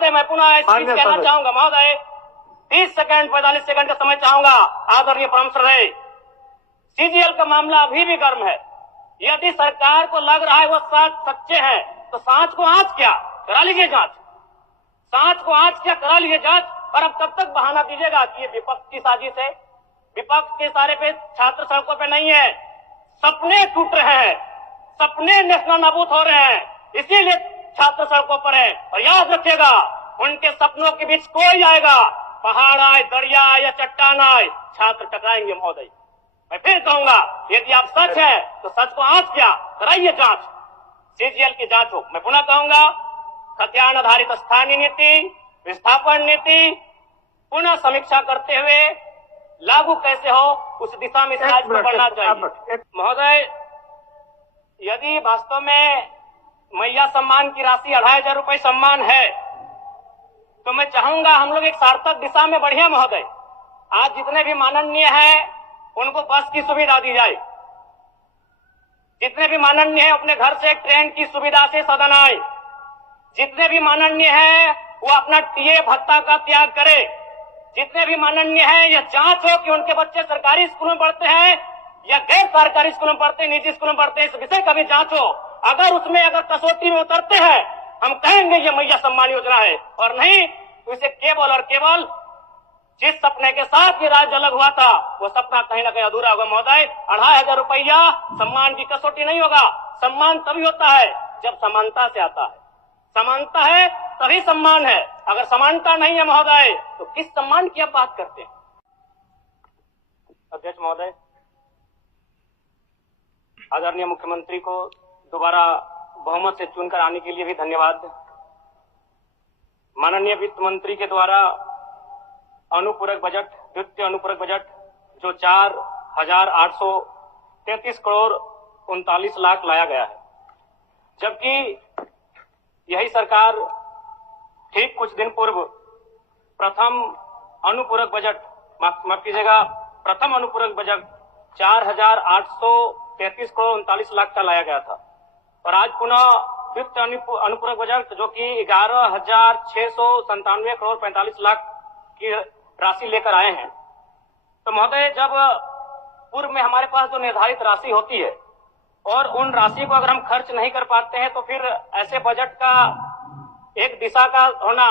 महोदय मैं पुनः इस चीज कहना चाहूंगा महोदय, 30 सेकंड 45 सेकंड का समय चाहूंगा। आदरणीय परम श्रद्धेय, सीजीएल का मामला अभी भी गर्म है। यदि सरकार को लग रहा है वो सच्चे हैं तो सांच को आंच क्या करा लीजिए जांच, सांच को आंच क्या करा लीजिए जांच। और अब कब तक बहाना दीजिएगा कि ये विपक्ष की साजिश है? विपक्ष के सारे पे छात्र सड़कों पे नहीं है, सपने टूट रहे हैं, सपने नेशनल नाबूद हो रहे हैं, इसीलिए छात्र सड़कों पर है। और याद रखिएगा, उनके सपनों के बीच कोई आएगा, पहाड़ आए, दरिया आए या चट्टान आए, छात्र टकराएंगे महोदय। मैं फिर कहूंगा, यदि आप सच है तो सच को आंच क्या कराइए जांच, सीजीएल की जांच हो। मैं पुनः कहूंगा, खतियान आधारित स्थानीय नीति, विस्थापन नीति पुनः समीक्षा करते हुए लागू कैसे हो उस दिशा में राज्य को बढ़ना चाहिए। महोदय, यदि वास्तव में मैया सम्मान की राशि 2500 रुपए सम्मान है तो मैं चाहूंगा हम लोग एक सार्थक दिशा में बढ़िया महोदय। आज जितने भी माननीय हैं उनको बस की सुविधा दी जाए, जितने भी माननीय हैं अपने घर से ट्रेन की सुविधा से सदन आए, जितने भी माननीय हैं वो अपना टीए भत्ता का त्याग करे, जितने भी माननीय हैं यह जांच हो कि उनके बच्चे सरकारी स्कूलों में पढ़ते हैं या गैर सरकारी स्कूलों में पढ़ते हैं, निजी स्कूलों में पढ़ते हैं, इस विषय का भी जांच हो। अगर उसमें अगर कसौटी में उतरते हैं हम कहेंगे ये मैया सम्मान योजना है, और नहीं तो इसे केवल और केवल जिस सपने के साथ ये राज्य अलग हुआ था वो सपना कहीं ना कहीं अधूरा होगा महोदय। 2500 रुपया सम्मान की कसौटी नहीं होगा। सम्मान तभी होता है जब समानता से आता है, समानता है तभी सम्मान है। अगर समानता नहीं है महोदय तो किस सम्मान की आप बात करते हैं? अध्यक्ष महोदय, आदरणीय मुख्यमंत्री को दोबारा बहुमत से चुनकर आने के लिए भी धन्यवाद। माननीय वित्त मंत्री के द्वारा अनुपूरक बजट, द्वितीय अनुपूरक बजट जो 4,833 करोड़ 39 लाख लाया गया है, जबकि यही सरकार ठीक कुछ दिन पूर्व प्रथम अनुपूरक बजट, माफ कीजिएगा, प्रथम अनुपूरक बजट 4,833 करोड़ 39 लाख का लाया गया था। और आज पुनः द्वितीय अनुपूरक बजट जो कि 11,697 करोड़ 45 लाख की राशि लेकर आए हैं। तो महोदय, जब पूर्व में हमारे पास जो निर्धारित राशि होती है और उन राशि को अगर हम खर्च नहीं कर पाते हैं तो फिर ऐसे बजट का एक दिशा का होना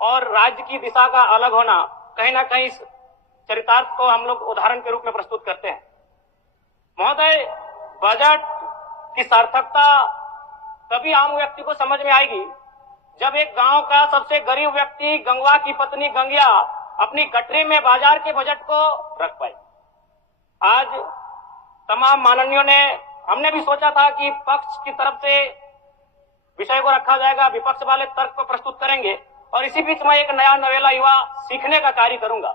और राज्य की दिशा का अलग होना, कहीं ना कहीं इस चरितार्थ को हम लोग उदाहरण के रूप में प्रस्तुत करते हैं। महोदय, बजट की सार्थकता तभी आम व्यक्ति को समझ में आएगी जब एक गांव का सबसे गरीब व्यक्ति, गंगवा की पत्नी गंगिया, अपनी गठरी में बाजार के बजट को रख पाए। आज तमाम माननीयों ने, हमने भी सोचा था कि पक्ष की तरफ से विषय को रखा जाएगा, विपक्ष वाले तर्क को प्रस्तुत करेंगे और इसी बीच मैं एक नया नवेला युवा सीखने का कार्य करूंगा।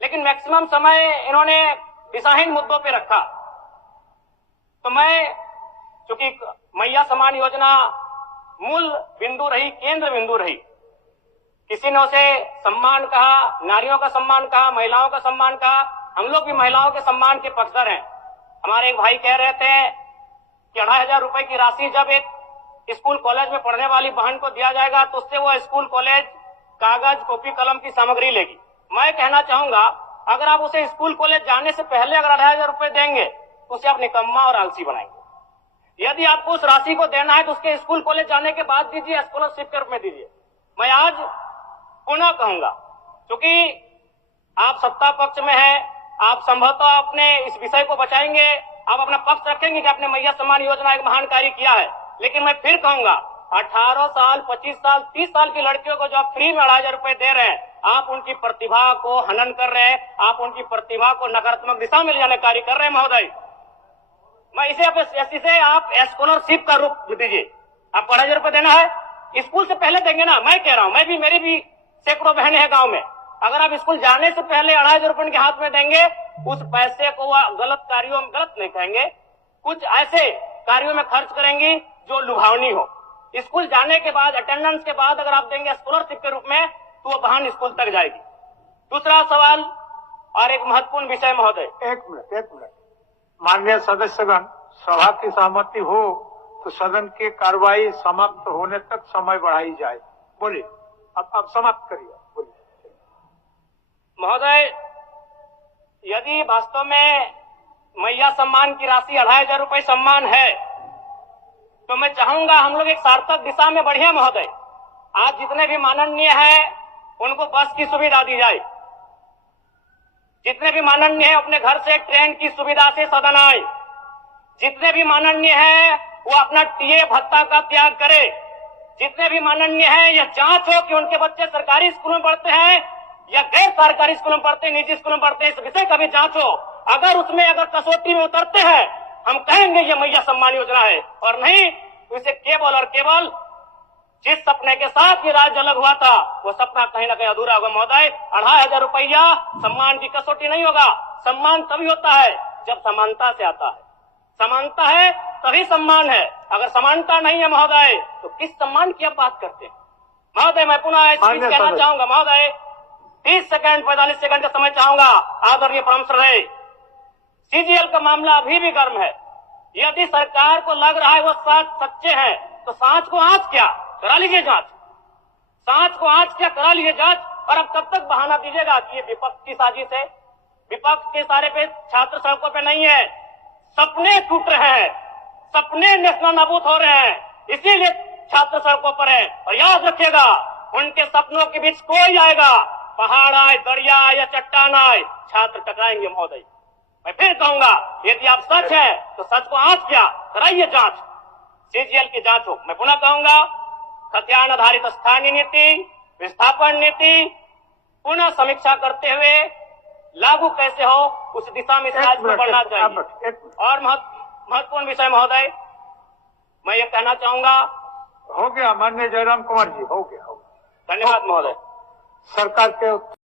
लेकिन मैक्सिमम समय इन्होंने दिशाहीन मुद्दों पे रखा। तो मैं, चूंकि मैया सम्मान योजना मूल बिंदु रही, केंद्र बिंदु रही, किसी ने उसे सम्मान कहा, नारियों का सम्मान कहा, महिलाओं का सम्मान कहा, हम लोग भी महिलाओं के सम्मान के पक्षधर हैं। हमारे एक भाई कह रहे थे कि 2500 रुपए की राशि जब एक स्कूल कॉलेज में पढ़ने वाली बहन को दिया जाएगा तो उससे वो स्कूल कॉलेज कागज, कॉपी, कलम की सामग्री लेगी। मैं कहना चाहूंगा, अगर आप उसे स्कूल कॉलेज जाने से पहले अगर 2500 रुपए देंगे तो उसे आप निकम्मा और आलसी बनाएंगे। यदि आपको उस राशि को देना है तो उसके स्कूल कॉलेज जाने के बाद दीजिए, स्कॉलरशिप के रूप में दीजिए। मैं आज पुनः कहूंगा, क्योंकि आप सत्ता पक्ष में हैं, आप संभवतः अपने इस विषय को बचाएंगे, आप अपना पक्ष रखेंगे कि आपने मैया सम्मान योजना एक महान कार्य किया है। लेकिन मैं फिर कहूंगा, 18 साल, 25 साल, 30 साल की लड़कियों को जो आप फ्री में 2500 रुपए दे रहे हैं, आप उनकी प्रतिभा को हनन कर रहे हैं, आप उनकी प्रतिभा को नकारात्मक दिशा में ले जाने कार्य कर रहे हैं महोदय। मैं इसे आप स्कॉलरशिप का रूप दीजिए। आपको 2500 रुपए देना है, स्कूल से पहले देंगे ना। मैं कह रहा हूं, मेरी भी सैकड़ों बहनें हैं गांव में, अगर आप स्कूल जाने से पहले 2500 रुपए उनके हाथ में देंगे, उस पैसे को वह गलत कार्यों में, गलत नहीं कहेंगे, कुछ ऐसे कार्यों में खर्च करेंगी जो लुभावनी हो। स्कूल जाने के बाद, अटेंडेंस के बाद अगर आप देंगे स्कॉलरशिप के रूप में तो वो बहन स्कूल तक जाएगी। दूसरा सवाल और एक महत्वपूर्ण विषय महोदय। एक मिनट माननीय सदस्यगण, सभा की सहमति हो तो सदन की कार्रवाई समाप्त होने तक समय बढ़ाई जाए। बोलिए। अब समाप्त करिए, बोलिए। महोदय, यदि वास्तव में मैया सम्मान की राशि 2,500 रुपये सम्मान है, तो मैं चाहूंगा हम लोग एक सार्थक दिशा में बढ़िया महोदय। आज जितने भी माननीय हैं उनको बस की सुविधा दी जाए, जितने भी माननीय हैं अपने घर से ट्रेन की सुविधा से सदन आए, जितने भी माननीय हैं वो अपना टीए भत्ता का त्याग करे, जितने भी माननीय हैं यह जांच हो कि उनके बच्चे सरकारी स्कूलों में पढ़ते हैं या गैर सरकारी स्कूलों में पढ़ते हैं, निजी स्कूलों में पढ़ते हैं, इस विषय का भी जांच हो। अगर उसमें अगर कसौटी में उतरते हैं, हम कहेंगे ये मैया सम्मान योजना है, और नहीं तो इसे केवल और केवल जिस सपने के साथ ये राज्य अलग हुआ था वो सपना कहीं ना कहीं अधूरा होगा महोदय। 2,500 रुपया सम्मान की कसौटी नहीं होगा। सम्मान तभी होता है जब समानता से आता है, समानता है तभी सम्मान है। अगर समानता नहीं है महोदय तो किस सम्मान की आप बात करते हैं महोदय? मैं पुनः इस चीज कहना चाहूंगा महोदय, 30 सेकंड 45 सेकंड का समय चाहूंगा। आदरणीय परम श्रद्धेय, सीजीएल का मामला अभी भी गर्म है। यदि सरकार को लग रहा है वो सच्चे हैं तो सांच को आंच क्या करा लीजिए जांच, सांच को आंच क्या करा लीजिए जांच। और अब कब तक बहाना दीजिएगा कि ये विपक्ष की साजिश है? विपक्ष के सारे पे छात्र सड़कों पे नहीं है, सपने टूट रहे हैं, सपने नेस्तनाबूद नाबूद हो रहे हैं, इसीलिए छात्र सड़कों पर है। और याद रखिएगा, उनके सपनों के बीच कोई आएगा, पहाड़ आए, दरिया आए या चट्टान आए, छात्र टकराएंगे महोदय। मैं फिर कहूंगा, यदि आप सच है तो सच को आंच क्या कराइए जांच, सीजीएल की जांच हो। मैं पुनः कहूंगा, खतियान आधारित स्थानीय नीति, विस्थापन नीति पुनः समीक्षा करते हुए लागू कैसे हो उस दिशा में राज्य को बढ़ना चाहिए। और महत्वपूर्ण विषय महोदय, मैं ये कहना चाहूंगा, हो गया माननीय जयराम कुमार जी, हो गया। धन्यवाद महोदय। सरकार के